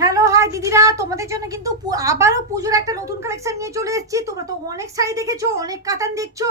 Hello hi দিদিরা, তোমাদের জন্য কিন্তু আবারও পুজোর একটা নতুন কালেকশন নিয়ে চলে এসেছি। তোমরা তো অনেক শাড়ি দেখেছো, অনেক কাতান দেখছো,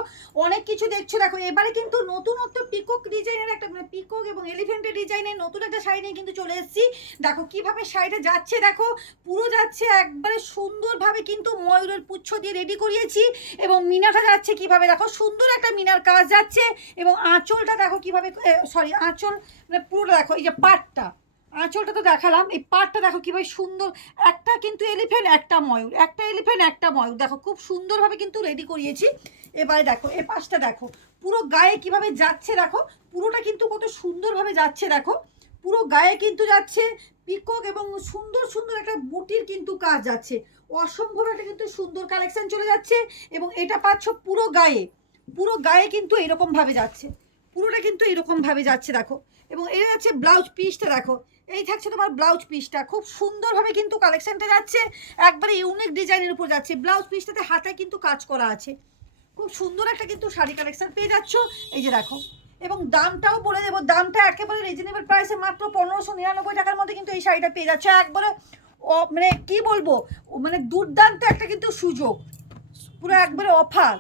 অনেক কিছু দেখছো। দেখো এবারে কিন্তু নতুনত্ব পিকক ডিজাইনের একটা পিকক এবং এলিফ্যান্টের ডিজাইনের নতুন একটা শাড়ি নিয়ে কিন্তু চলে এসেছি। দেখো কিভাবে শাড়িটা যাচ্ছে, দেখো পুরো যাচ্ছে একবারে সুন্দরভাবে কিন্তু ময়ূরের পুচ্ছ দিয়ে রেডি করিয়েছি এবং মিনাটা যাচ্ছে কিভাবে, দেখো সুন্দর একটা মিনার কাজ যাচ্ছে এবং আঁচলটা দেখো কিভাবে, সরি আঁচল মানে পুরোটা দেখো, এই যে পাটটা আঁচলটা তো দেখালাম, এই পাটটা দেখো কিভাবে সুন্দর, একটা কিন্তু এলিফ্যান্ট একটা ময়ূর, একটা এলিফ্যান্ট একটা ময়ূর, দেখো খুব সুন্দরভাবে কিন্তু রেডি করিয়েছি। এবারে দেখো এ পাশটা দেখো পুরো গায়ে কিভাবে যাচ্ছে, দেখো পুরোটা কিন্তু কত সুন্দরভাবে যাচ্ছে, দেখো পুরো গায়ে কিন্তু যাচ্ছে পিকক এবং সুন্দর সুন্দর একটা বুটির কিন্তু কাজ যাচ্ছে। অসম্ভব একটা কিন্তু সুন্দর কালেকশন চলে যাচ্ছে এবং এটা পাচ্ছ পুরো গায়ে, পুরো গায়ে কিন্তু এরকম ভাবে যাচ্ছে, পুরোটা কিন্তু এরকম ভাবে যাচ্ছে দেখো। এবং এই যাচ্ছে ব্লাউজ পিসটা, দেখো এই থাকছে তোমার ব্লাউজ পিসটা, খুব সুন্দরভাবে কিন্তু কালেকশনটা যাচ্ছে, একবারে ইউনিক ডিজাইনের উপর যাচ্ছে। ব্লাউজ পিসটাতে হাতে কিন্তু কাজ করা আছে, খুব সুন্দর একটা কিন্তু শাড়ি কালেকশন পেয়ে যাচ্ছ। এই যে দেখো, এবং দামটাও বলে দেবো, দামটা একেবারে রিজনেবল প্রাইসে মাত্র 1599 টাকার মধ্যে কিন্তু এই শাড়িটা পেয়ে যাচ্ছে একবারে। মানে কি বলবো, মানে দুর্দান্ত একটা কিন্তু সুযোগ, পুরো একবারে অফার।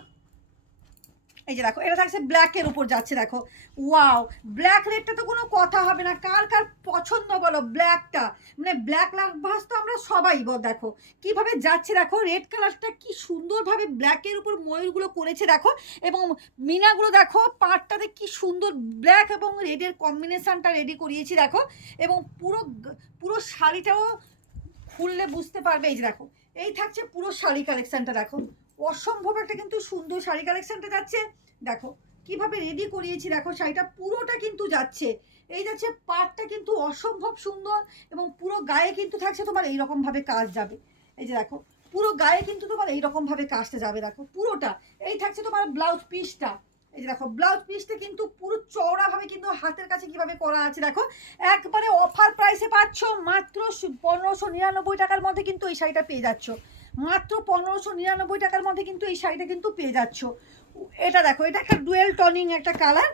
এই যে দেখো এটা থাকছে ব্ল্যাকের উপর যাচ্ছে, দেখো ওয়াও, ব্ল্যাক রেডটা তো কোনো কথা হবে না, কার কার পছন্দ বলো ব্ল্যাকটা, মানে ব্ল্যাক লাভার্স তো আমরা সবাই দেখো কিভাবে যাচ্ছে, দেখো রেড কালারটা কি সুন্দরভাবে ব্ল্যাকের উপর ময়ূরগুলো করেছে দেখো, এবং মিনাগুলো দেখো পাটটাতে কি সুন্দর ব্ল্যাক এবং রেডের কম্বিনেশনটা রেডি করিয়েছি দেখো। এবং পুরো পুরো শাড়িটাও খুললে বুঝতে পারবে। এই যে দেখো এই থাকছে পুরো শাড়ি কালেকশনটা, দেখো অসম্ভব একটা কিন্তু সুন্দর শাড়ি কালেকশনটা যাচ্ছে। দেখো কিভাবে রেডি করিয়েছি, দেখো শাড়িটা পুরোটা কিন্তু যাচ্ছে, এই যাচ্ছে পাটটা কিন্তু অসম্ভব সুন্দর এবং পুরো গায়ে কিন্তু থাকছে তোমার এইরকম ভাবে কাজ যাবে। এই যে দেখো পুরো গায়ে কিন্তু তোমার এইরকম ভাবে কাজটা যাবে, দেখো পুরোটা। এই থাকছে তোমার ব্লাউজ পিসটা, এই যে দেখো ব্লাউজ পিসটা কিন্তু পুরো চওড়া ভাবে কিন্তু হাতের কাছে কিভাবে করা আছে দেখো, একবারে অফার প্রাইসে পাচ্ছ মাত্র 1599 টাকার মধ্যে কিন্তু এই শাড়িটা পেয়ে যাচ্ছ, মাত্র 1599 টাকার মধ্যে কিন্তু এই শাড়িটা কিন্তু পেয়ে যাচ্ছ। এটা দেখো এটা একটা ডুয়েল টনিং একটা কালার,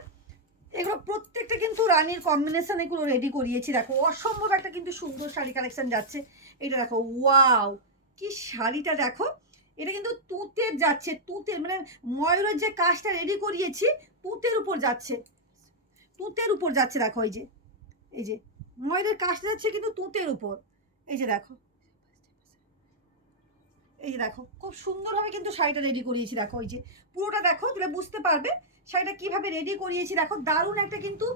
এগুলো প্রত্যেকটা কিন্তু রানীর কম্বিনেশন এগুলো রেডি করিয়েছি, দেখো অসম্ভব একটা কিন্তু সুন্দর শাড়ি কালেকশন যাচ্ছে। এটা দেখো ওয়াও, কি শাড়িটা দেখো, এটা কিন্তু তুঁতের যাচ্ছে, তুঁতের মানে ময়ূরের যে কাজটা রেডি করিয়েছি তুঁতের উপর যাচ্ছে, তুঁতের উপর যাচ্ছে দেখো, এই যে এই যে ময়ূরের কাজটা যাচ্ছে কিন্তু তুঁতের উপর। এই যে দেখো, এই যে দেখো খুব সুন্দরভাবে কিন্তু শাড়িটা রেডি করিয়েছি, দেখো এই যে পুরোটা দেখো তাহলে বুঝতে পারবে শাড়িটা কিভাবে রেডি করিয়েছি। দেখো দারুণ একটা কিন্তু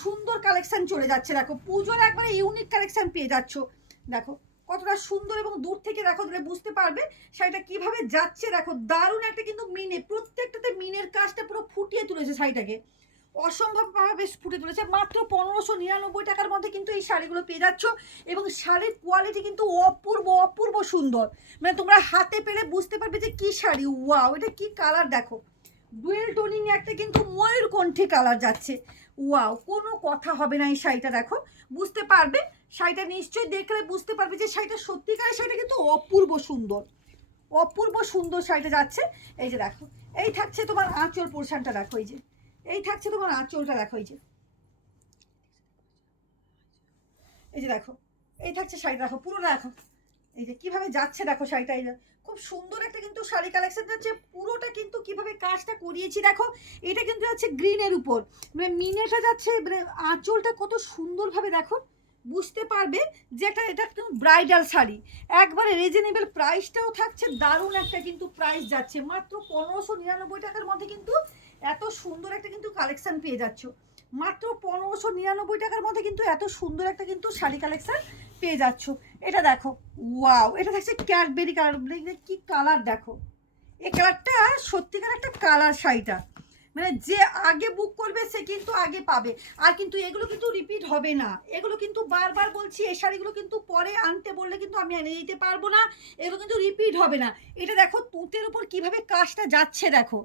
সুন্দর কালেকশন চলে যাচ্ছে, দেখো পুজোর একবারে ইউনিক কালেকশন পেয়ে যাচ্ছ। দেখো কতটা সুন্দর এবং দূর থেকে দেখো তাহলে বুঝতে পারবে শাড়িটা কিভাবে যাচ্ছে। দেখো দারুণ একটা কিন্তু মিনে, প্রত্যেকটাতে মিনের কাজটা পুরো ফুটিয়ে তুলেছে শাড়িটাকে, অসম্ভবভাবে বেশ ফুটে তুলেছে। মাত্র 1599 টাকার মধ্যে কিন্তু এই শাড়িগুলো পেয়ে যাচ্ছ এবং শাড়ির কোয়ালিটি কিন্তু অপূর্ব অপূর্ব সুন্দর, মানে তোমরা হাতে পেলে বুঝতে পারবে যে কি শাড়ি। ওয়াও, এটা কি কালার দেখো, ডুয়েল টোনিং একটা কিন্তু ময়ূরকণ্ঠী কালার যাচ্ছে। ওয়াও, কোনো কথা হবে না, এই শাড়িটা দেখো বুঝতে পারবে, শাড়িটা নিশ্চয়ই দেখলে বুঝতে পারবে যে শাড়িটা সত্যিকারের শাড়িটা কিন্তু অপূর্ব সুন্দর, অপূর্ব সুন্দর শাড়িটা যাচ্ছে। এই যে দেখো এই থাকছে তোমার আঁচল পোর্শনটা, দেখো এই যে এই থাকছে তোমার আঁচলটা, দেখো এই যে এই যে দেখো এই থাকছে শাড়িটা, দেখো পুরো দেখো এই যে কিভাবে যাচ্ছে, দেখো শাড়িটা এই খুব সুন্দর একটা কিন্তু শাড়ি কালেকশন যাচ্ছে, পুরোটা কিন্তু কিভাবে কাজটা করিয়েছি দেখো। এটা কিন্তু যাচ্ছে গ্রিনের উপর, মানে মিনেটা যাচ্ছে, মানে আঁচলটা কত সুন্দরভাবে দেখো বুঝতে পারবে যে একটা এটা কিন্তু ব্রাইডাল শাড়ি, একবারে রিজনেবল প্রাইসটাও থাকছে, দারুণ একটা কিন্তু প্রাইস যাচ্ছে, মাত্র 1599 টাকার মধ্যে কিন্তু এত সুন্দর একটা কিন্তু কালেকশন পেয়ে যাচ্ছ। মাত্র 1599 টাকার মধ্যে কিন্তু এত সুন্দর একটা কিন্তু শাড়ি কালেকশন পেয়ে যাচ্ছ। এটা দেখো ওয়াও, এটা থাকছে ক্যাডবেরি কালার, কি কালার দেখো, এই কালারটা সত্যিকার একটা কালার শাড়িটা, মানে যে আগে বুক করবে সে কিন্তু আগে পাবে। আর কিন্তু এগুলো কিন্তু রিপিট হবে না, এগুলো কিন্তু বারবার বলছি এই শাড়িগুলো কিন্তু পরে আনতে বললে কিন্তু আমি এনে দিতে পারবো না, এগুলো কিন্তু রিপিট হবে না। এটা দেখো তুঁতের উপর কিভাবে কাজটা যাচ্ছে, দেখো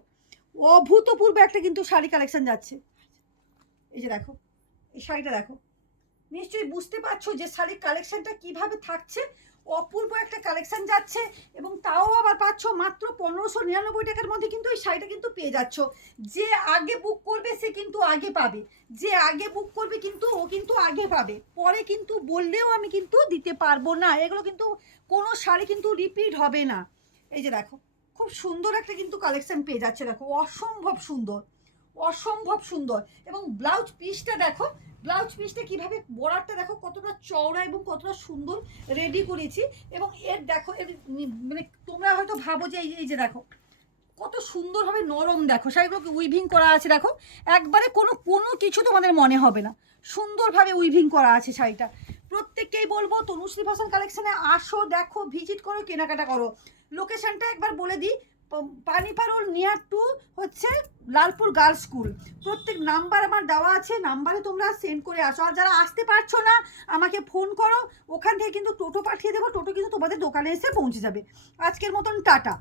অভূতপূর্ব একটা কিন্তু শাড়ি কালেকশন যাচ্ছে। এই যে দেখো এই শাড়িটা দেখো, নিশ্চয়ই বুঝতে পারছো যে শাড়ির কালেকশনটা কিভাবে থাকছে, অপূর্ব একটা কালেকশন যাচ্ছে, এবং তাও আবার পাচ্ছ মাত্র 1599 টাকার মধ্যে কিন্তু এই শাড়িটা কিন্তু পেয়ে যাচ্ছ। যে আগে বুক করবে সে কিন্তু আগে পাবে, যে আগে বুক করবে কিন্তু ও কিন্তু আগে পাবে, পরে কিন্তু বললেও আমি কিন্তু দিতে পারবো না। এগুলো কিন্তু কোনো শাড়ি কিন্তু রিপিট হবে না। এই যে দেখো খুব সুন্দর একটা কিন্তু কালেকশন পেয়ে যাচ্ছে, দেখো অসম্ভব সুন্দর, অসম্ভব সুন্দর। এবং ব্লাউজ পিসটা দেখো, ব্লাউজ পিসটা কিভাবে বর্ডারটা দেখো কতটা চওড়া এবং কতটা সুন্দর রেডি করেছি। এবং এর দেখো এর মানে তোমরা হয়তো ভাবো যে এই যে দেখো কত সুন্দরভাবে নরম, দেখো শাড়িগুলোকে উইভিং করা আছে, দেখো একবারে কোনো কোনো কিছু তোমাদের মনে হবে না, সুন্দরভাবে উইভিং করা আছে শাড়িটা। প্রত্যেককেই বলবো তনুশ্রী ফ্যাশন কালেকশনে আসো, দেখো, ভিজিট করো, কেনাকাটা করো। লোকেশনটা একবার বলে দিই, পানিপারুল নিয়ার টু হচ্ছে লালপুর গার্লস স্কুল। প্রত্যেক নাম্বার আমার দেওয়া আছে, নাম্বারে তোমরা সেন্ড করে আসো। আর যারা আসতে পারছো না আমাকে ফোন করো, ওখান থেকে কিন্তু টোটো পাঠিয়ে দেবো, টোটো কিন্তু তোমাদের দোকানে এসে পৌঁছে যাবে। আজকের মতন টাটা।